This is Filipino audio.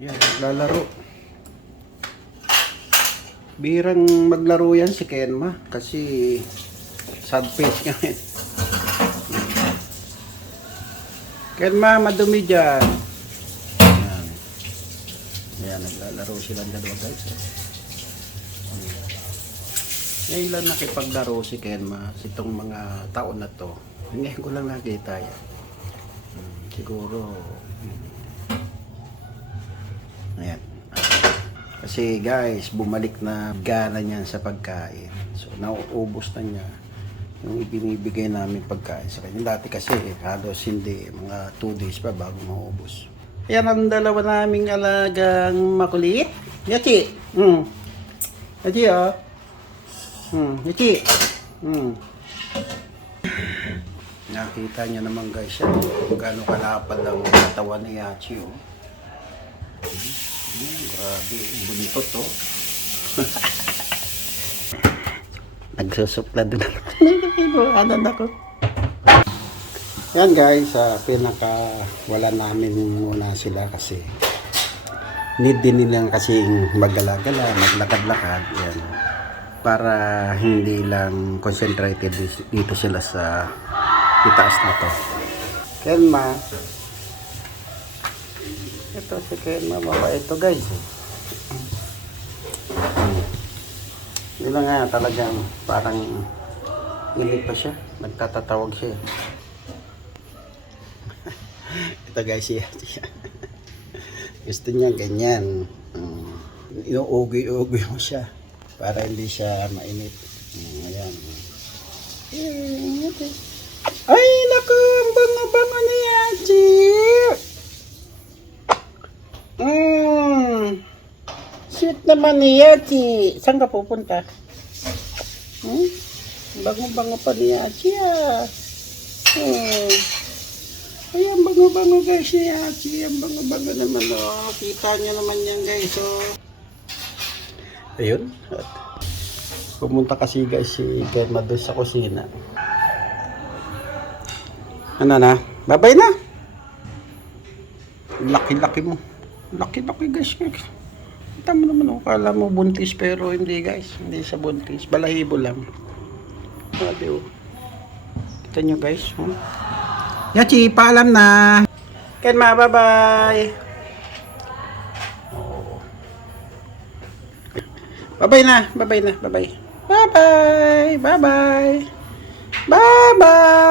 Yan, naglalaro. Birang maglaro yan si Kenma kasi sad face eh. Kenma, madumi dyan. Yan. Yan, naglalaro silang dalawa guys. Ngayon lang nakipaglaro si Kenma itong mga taon na to. Ngayon ko lang nakita yan. Hmm, Siguro, hmm. Ayan. Kasi guys, bumalik na gana niyan sa pagkain. So, nauubos na niya yung ibinibigay namin pagkain sa kanya. Dati kasi halos hindi, mga 2 days pa bago maubos. Yan ang dalawa naming alagang makulit. Yachi! Hmm. Yachi oh. Hmm. Yachi! Hmm. Nakita niya naman guys yan. Kung gaano kalapad ang katawan ni Yachi oh. Hmm, grabe, buntot to. Nagsusupla doon ako. ano na ko. Yan guys, sa pinaka wala namin muna sila kasi need din nila kasi magala-gala, maglakad-lakad. Yan. Para hindi lang concentrated dito sila sa itaas na to. Kenma, ito si Kenma, mabait ito guys. Hindi nga talagang parang init pa siya. Nagtatatawag siya. ito guys siya. Gusto niya ganyan. Um, Inuugoy-ugoy mo siya para hindi siya mainit. Um, ayan. Ay, naku! Ang bango-bango ni Yachi! Mmm! Sweet naman ni Yachi. Saan ka pupunta? Hmm? Bango-bango pa ni Yachi ah. Hmm. Ay, ang bango-bango guys ni Yachi. Ang bango-bango naman oh. Kita niyo naman yan guys oh. Ayun. At pumunta kasi guys si Germa doon sa kusina. Ano na? Babay na. Laki-laki mo. Laki-laki guys. Kita mo naman ako. Kala mo buntis pero hindi guys. Hindi sa buntis. Balahibo lang. Sabi oh. Kita nyo guys. Hmm? Yachi, paalam na. Kenma, bye-bye. Oh. Bye-bye na. Bye-bye na. Bye-bye. Bye-bye. Bye-bye. Bye-bye.